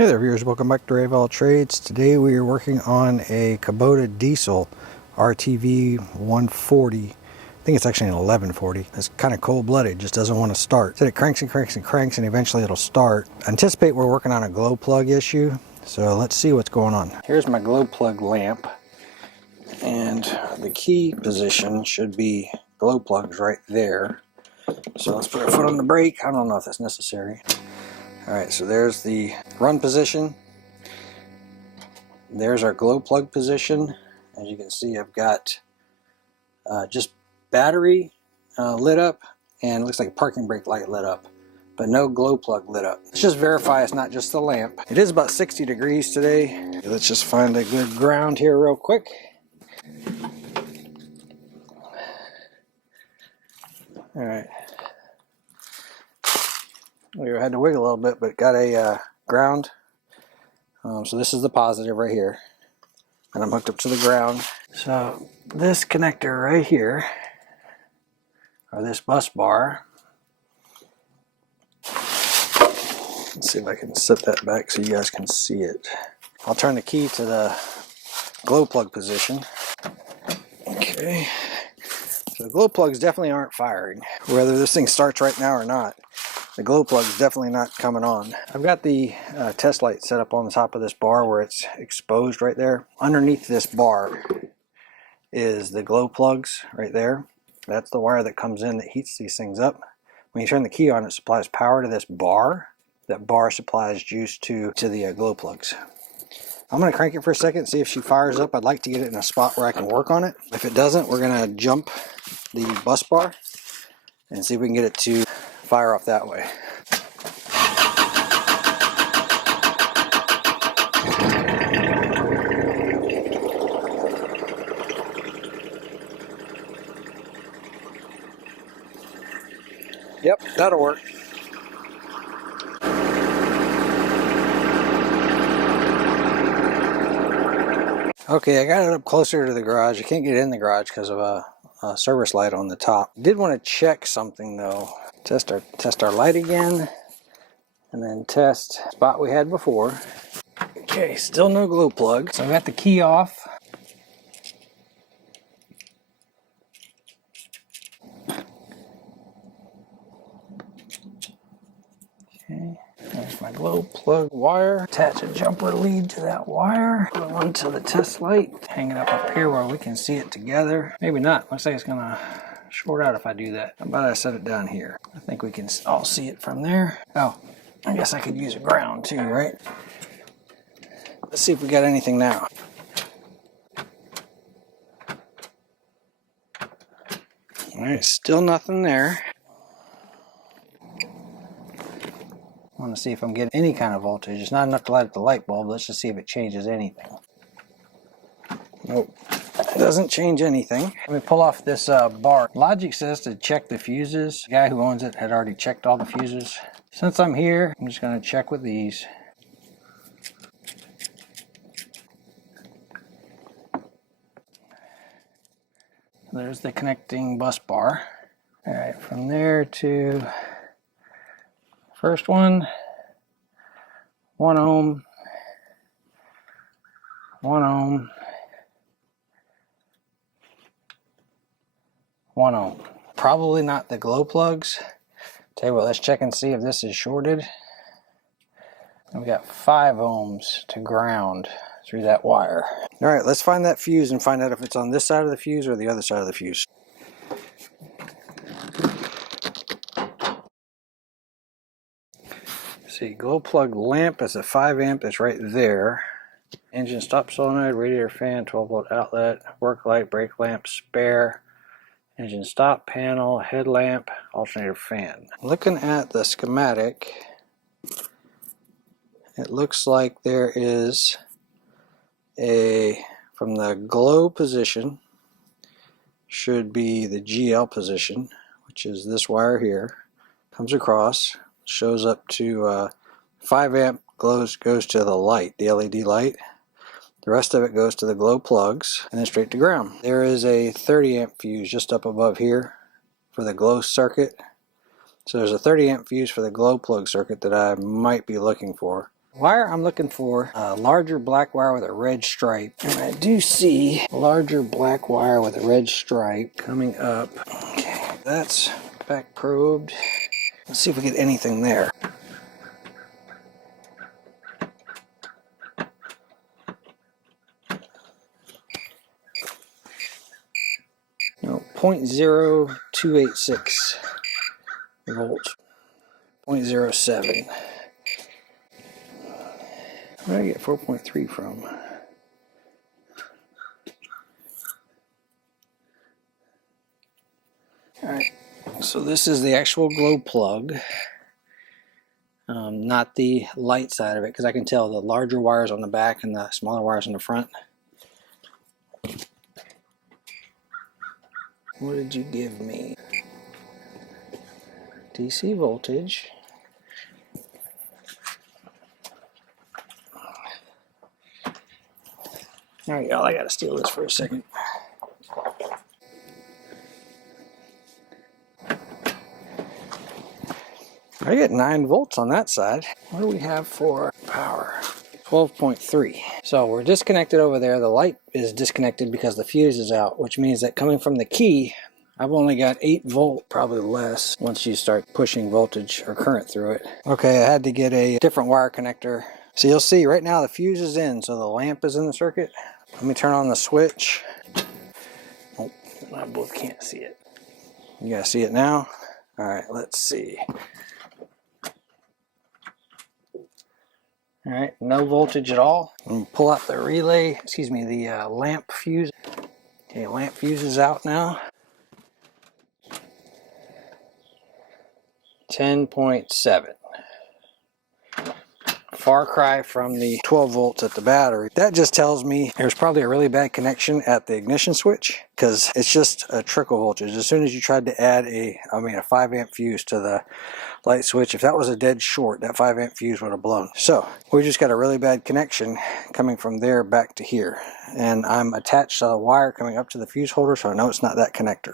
Hey there viewers, welcome back to Warrenton Trades. Today we are working on a Kubota diesel RTV 140. I think it's actually an 1140. It's kind of cold-blooded, just doesn't want to start. So it cranks and cranks and cranks and eventually it'll start. I anticipate we're working on a glow plug issue, so let's see what's going on. Here's my glow plug lamp, and the key position should be glow plugs right there. So let's put our foot on the brake. I don't know if that's necessary. Alright, so there's the run position. There's our glow plug position. As you can see, I've got just battery lit up, and it looks like parking brake light lit up, but no glow plug lit up. Let's just verify it's not just the lamp. It is about 60 degrees today. Let's just find a good ground here real quick. Alright. We had to wiggle a little bit, but got a ground. So this is the positive right here, and I'm hooked up to the ground. So this connector right here, or this bus bar, let's see if I can set that back so you guys can see it. I'll turn the key to the glow plug position. Okay, so the glow plugs definitely aren't firing, whether this thing starts right now or not. The glow plug is definitely not coming on. I've got the test light set up on the top of this bar where it's exposed right there. Underneath this bar is the glow plugs right there. That's the wire that comes in that heats these things up. When you turn the key on, it supplies power to this bar. That bar supplies juice to the glow plugs. I'm going to crank it for a second, see if she fires up. I'd like to get it in a spot where I can work on it. If it doesn't, we're going to jump the bus bar and see if we can get it to fire off that way. Yep, that'll work. Okay, I got it up closer to the garage. I can't get it in the garage because of a service light on the top. Did want to check something though. Test our light again, and then test the spot we had before. Okay, still no glow plug. So I got the key off. Okay, there's my glow plug wire. Attach a jumper lead to that wire. Put one to the test light. Hang it up here where we can see it together. Maybe not. Looks like it's gonna short out if I do that. How about I set it down here? I think we can all see it from there. Oh, I guess I could use a ground too, right? Let's see if we got anything now. Alright, still nothing there. I want to see if I'm getting any kind of voltage. It's not enough to light up the light bulb. Let's just see if it changes anything. Nope. It doesn't change anything. Let me pull off this bar. Logic says to check the fuses. The guy who owns it had already checked all the fuses. Since I'm here, I'm just going to check with these. There's the connecting bus bar. Alright, from there to first one, 1 ohm, 1 ohm, 1 ohm. Probably not the glow plugs. Tell you what, let's check and see if this is shorted. And we got 5 ohms to ground through that wire. Alright, let's find that fuse and find out if it's on this side of the fuse or the other side of the fuse. See, glow plug lamp is a 5 amp, it's right there. Engine stop solenoid, radiator fan, 12 volt outlet, work light, brake lamp, spare, engine stop panel, headlamp, alternator fan. Looking at the schematic, it looks like there is from the glow position should be the GL position, which is this wire here, comes across, shows up to 5 amp goes to the light, the LED light. The rest of it goes to the glow plugs and then straight to ground. There is a 30 amp fuse just up above here for the glow circuit. So there's a 30 amp fuse for the glow plug circuit that I might be looking for. Wire, I'm looking for a larger black wire with a red stripe. And I do see a larger black wire with a red stripe coming up. Okay, that's back probed. Let's see if we get anything there. No, 0.0286 volts. 0.07. Where did I get 4.3 from? Alright, so this is the actual glow plug, not the light side of it, because I can tell the larger wires on the back and the smaller wires on the front. What did you give me? DC voltage. There we go, I gotta steal this for a second. I get 9 volts on that side. What do we have for power? 12.3. So we're disconnected over there. The light is disconnected because the fuse is out, which means that coming from the key, I've only got 8 volt, probably less, once you start pushing voltage or current through it. Okay, I had to get a different wire connector. So you'll see right now the fuse is in, so the lamp is in the circuit. Let me turn on the switch. Oh, I both can't see it. You guys see it now? All right, let's see. All right, no voltage at all. I'm pull out the relay, excuse me, the lamp fuse. Okay, lamp fuse is out now. 10.7. Far cry from the 12 volts at the battery. That just tells me there's probably a really bad connection at the ignition switch, because it's just a trickle voltage. As soon as you tried to add a 5 amp fuse to the light switch, if that was a dead short, that 5 amp fuse would have blown. So we just got a really bad connection coming from there back to here, and I'm attached to the wire coming up to the fuse holder, so I know it's not that connector.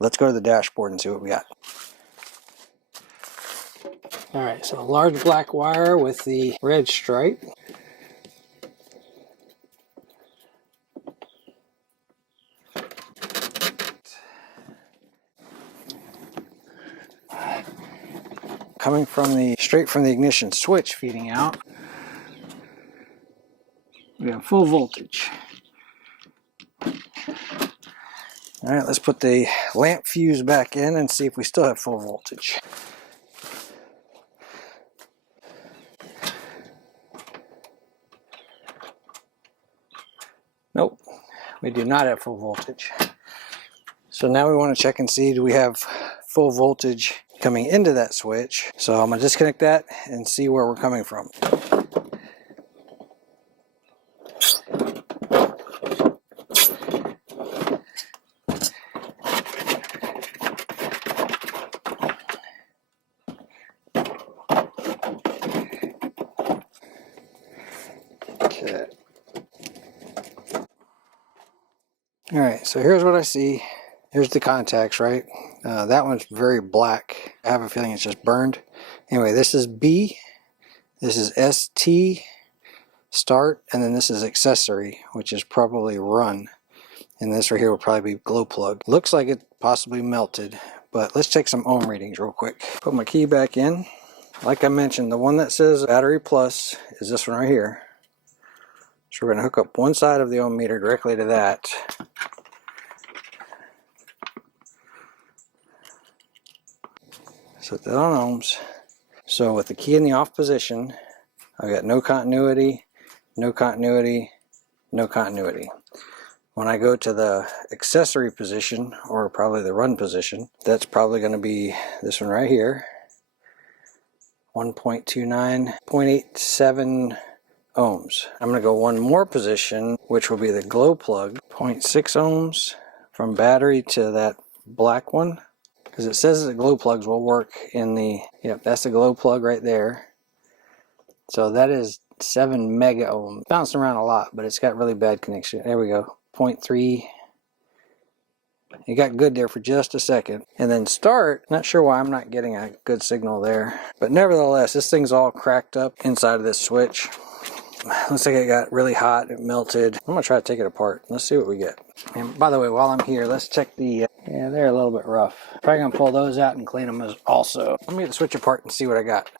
Let's go to the dashboard and see what we got. Alright, so a large black wire with the red stripe. Coming from straight from the ignition switch feeding out. We have full voltage. Alright, let's put the lamp fuse back in and see if we still have full voltage. Nope, we do not have full voltage. So now we want to check and see, do we have full voltage coming into that switch? So I'm going to disconnect that and see where we're coming from. Okay. Alright, so here's what I see. Here's the contacts, right? That one's very black. I have a feeling it's just burned. Anyway, this is B, this is ST, start, and then this is accessory, which is probably run. And this right here will probably be glow plug. Looks like it possibly melted, but let's take some ohm readings real quick. Put my key back in. Like I mentioned, the one that says battery plus is this one right here. So we're going to hook up one side of the ohm meter directly to that. Set that on ohms. So with the key in the off position, I've got no continuity, no continuity, no continuity. When I go to the accessory position, or probably the run position, that's probably going to be this one right here. 1.29, 0.87 ohms. I'm going to go one more position, which will be the glow plug, 0.6 ohms from battery to that black one. Because it says that glow plugs will work in the, yep, that's the glow plug right there. So that is 7 mega ohm. Bouncing around a lot, but it's got really bad connection. There we go. 0.3 It got good there for just a second. And then start, not sure why I'm not getting a good signal there. But nevertheless, this thing's all cracked up inside of this switch. Looks like it got really hot, it melted. I'm gonna try to take it apart. Let's see what we get. And by the way, while I'm here, let's check the, yeah, they're a little bit rough. Probably gonna pull those out and clean them also. Let me get the switch apart and see what I got.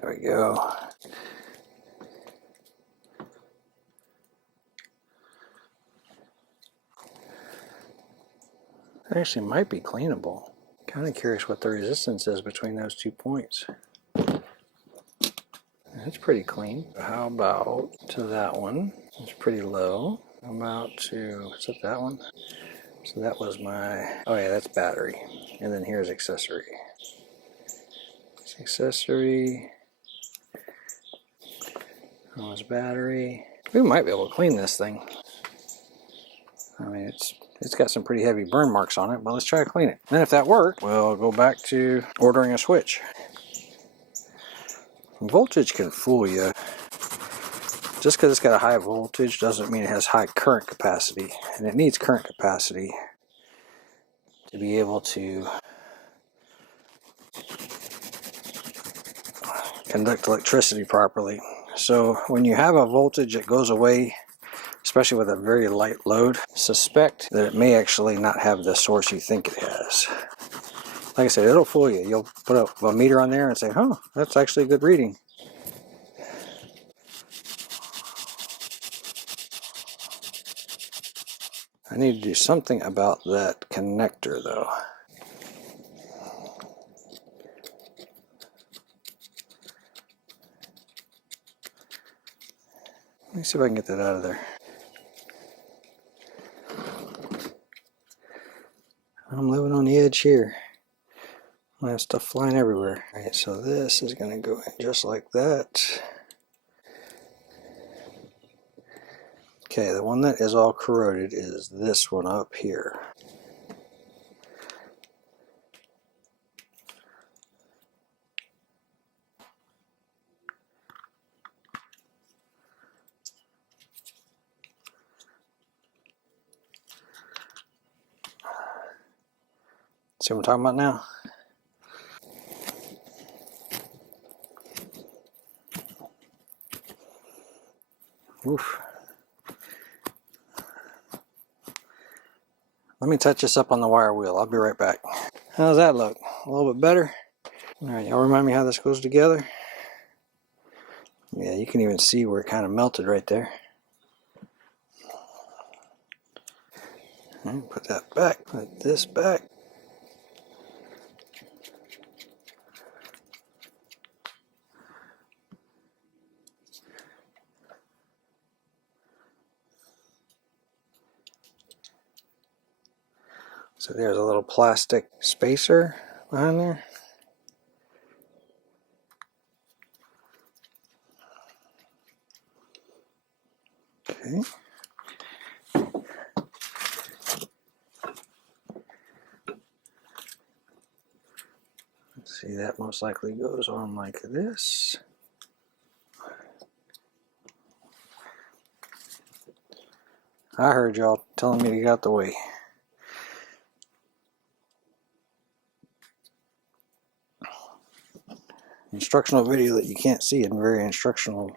There we go. It actually might be cleanable. Kind of curious what the resistance is between those 2 points. That's pretty clean. How about to that one? It's pretty low. How about to, is that one? So that was my, oh yeah, that's battery. And then here's accessory. It's accessory. That was battery. We might be able to clean this thing. I mean, it's got some pretty heavy burn marks on it, but let's try to clean it. Then if that worked, we'll go back to ordering a switch. Voltage can fool you. Just because it's got a high voltage doesn't mean it has high current capacity. And it needs current capacity to be able to conduct electricity properly. So when you have a voltage that goes away, especially with a very light load, suspect that it may actually not have the source you think it has. Like I said, it'll fool you. You'll put a meter on there and say, oh, that's actually a good reading. I need to do something about that connector though. Let me see if I can get that out of there. I'm living on the edge here. I have stuff flying everywhere. Alright, so this is going to go in just like that. Okay, the one that is all corroded is this one up here. See what I'm talking about now? Oof. Let me touch this up on the wire wheel. I'll be right back. How's that look? A little bit better? Alright, y'all remind me how this goes together? Yeah, you can even see where it kind of melted right there. Right, put that back, put this back. So there's a little plastic spacer behind there. Okay. Let's see, that most likely goes on like this. I heard y'all telling me to get out the way. Instructional video that you can't see and very instructional.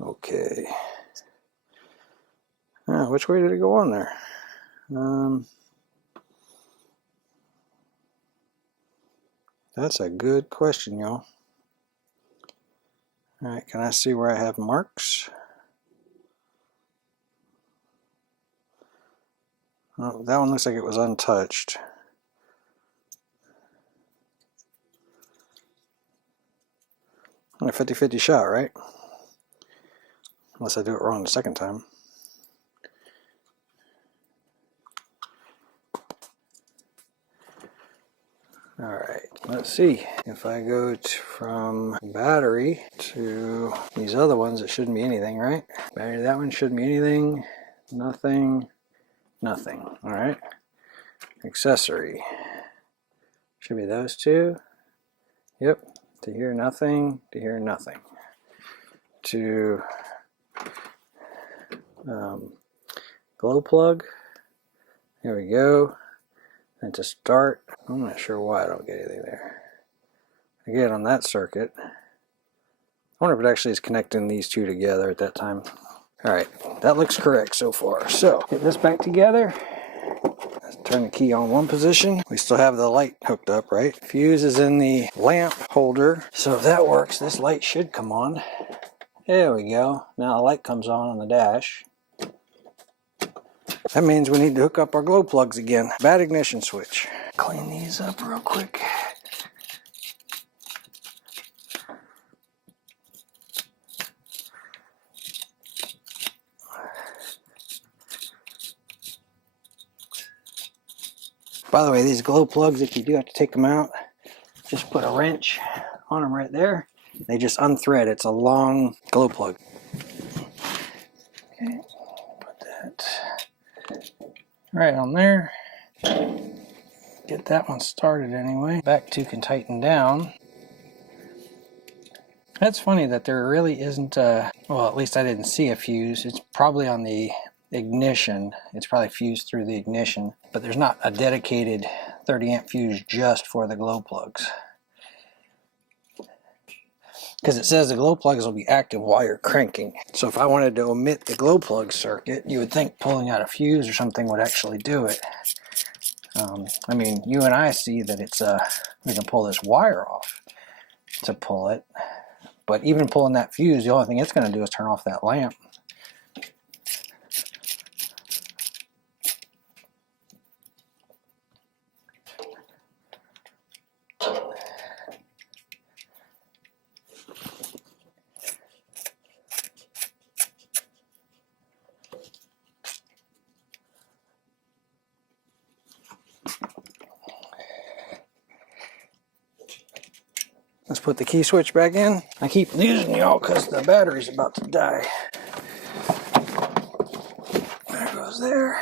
Okay. Which way did it go on there? That's a good question, y'all. Alright, can I see where I have marks? Oh, that one looks like it was untouched. A 50-50 shot, right? Unless I do it wrong the second time. Alright, let's see. If I go from battery to these other ones, it shouldn't be anything, right? Battery to that one shouldn't be anything. Nothing. Nothing. Alright. Accessory. Should be those two. Yep. To here, nothing. To here, nothing. To glow plug. There we go. And to start, I'm not sure why I don't get anything there. I get it on that circuit. I wonder if it actually is connecting these two together at that time. Alright, that looks correct so far. So, get this back together. Let's turn the key on one position. We still have the light hooked up, right? Fuse is in the lamp holder. So if that works, this light should come on. There we go. Now the light comes on the dash. That means we need to hook up our glow plugs again. Bad ignition switch. Clean these up real quick. By the way, these glow plugs, if you do have to take them out, just put a wrench on them right there. They just unthread. It's a long glow plug. Okay, put that right on there. Get that one started anyway. Back two can tighten down. That's funny that there really isn't a, well, at least I didn't see a fuse. It's probably on the ignition. It's probably fused through the ignition, but there's not a dedicated 30 amp fuse just for the glow plugs. Because it says the glow plugs will be active while you're cranking. So if I wanted to omit the glow plug circuit, you would think pulling out a fuse or something would actually do it. I mean, you and I see that it's we can pull this wire off to pull it, but even pulling that fuse, the only thing it's going to do is turn off that lamp. Let's put the key switch back in. I keep losing y'all because the battery's about to die. There goes there.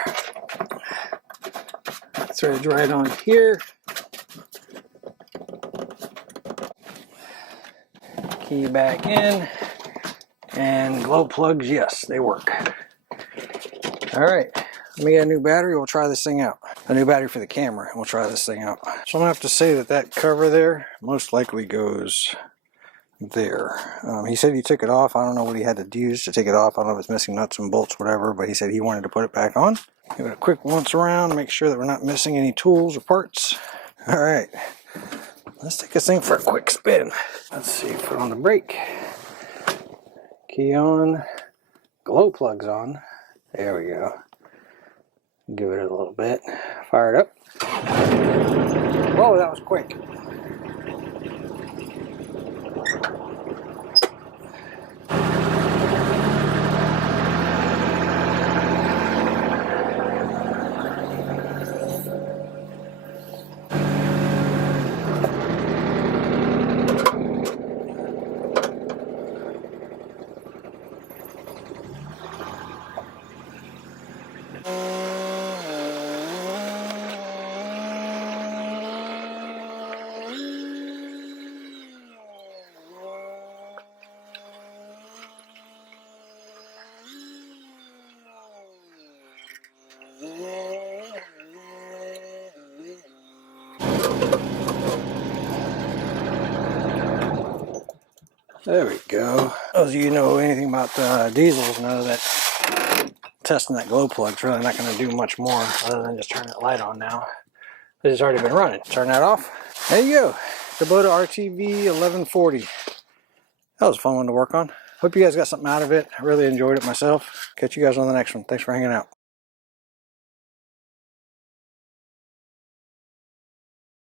Threads right on here. Key back in. And glow plugs, yes, they work. Alright, let me get a new battery. We'll try this thing out. A new battery for the camera, and we'll try this thing out. So I'm gonna have to say that that cover there most likely goes there. He said he took it off. I don't know what he had to use to take it off. I don't know if it's missing nuts and bolts, whatever, but he said he wanted to put it back on. Give it a quick once around, make sure that we're not missing any tools or parts. Alright, let's take this thing for a quick spin. Let's see, put on the brake. Key on, glow plugs on. There we go. Give it a little bit. Fire it up. Whoa, that was quick. There we go. Those of you who know anything about diesels know that testing that glow plug's really not going to do much more other than just turn that light on now. It's already been running. Turn that off. There you go. Kubota RTV 1140. That was a fun one to work on. Hope you guys got something out of it. I really enjoyed it myself. Catch you guys on the next one. Thanks for hanging out.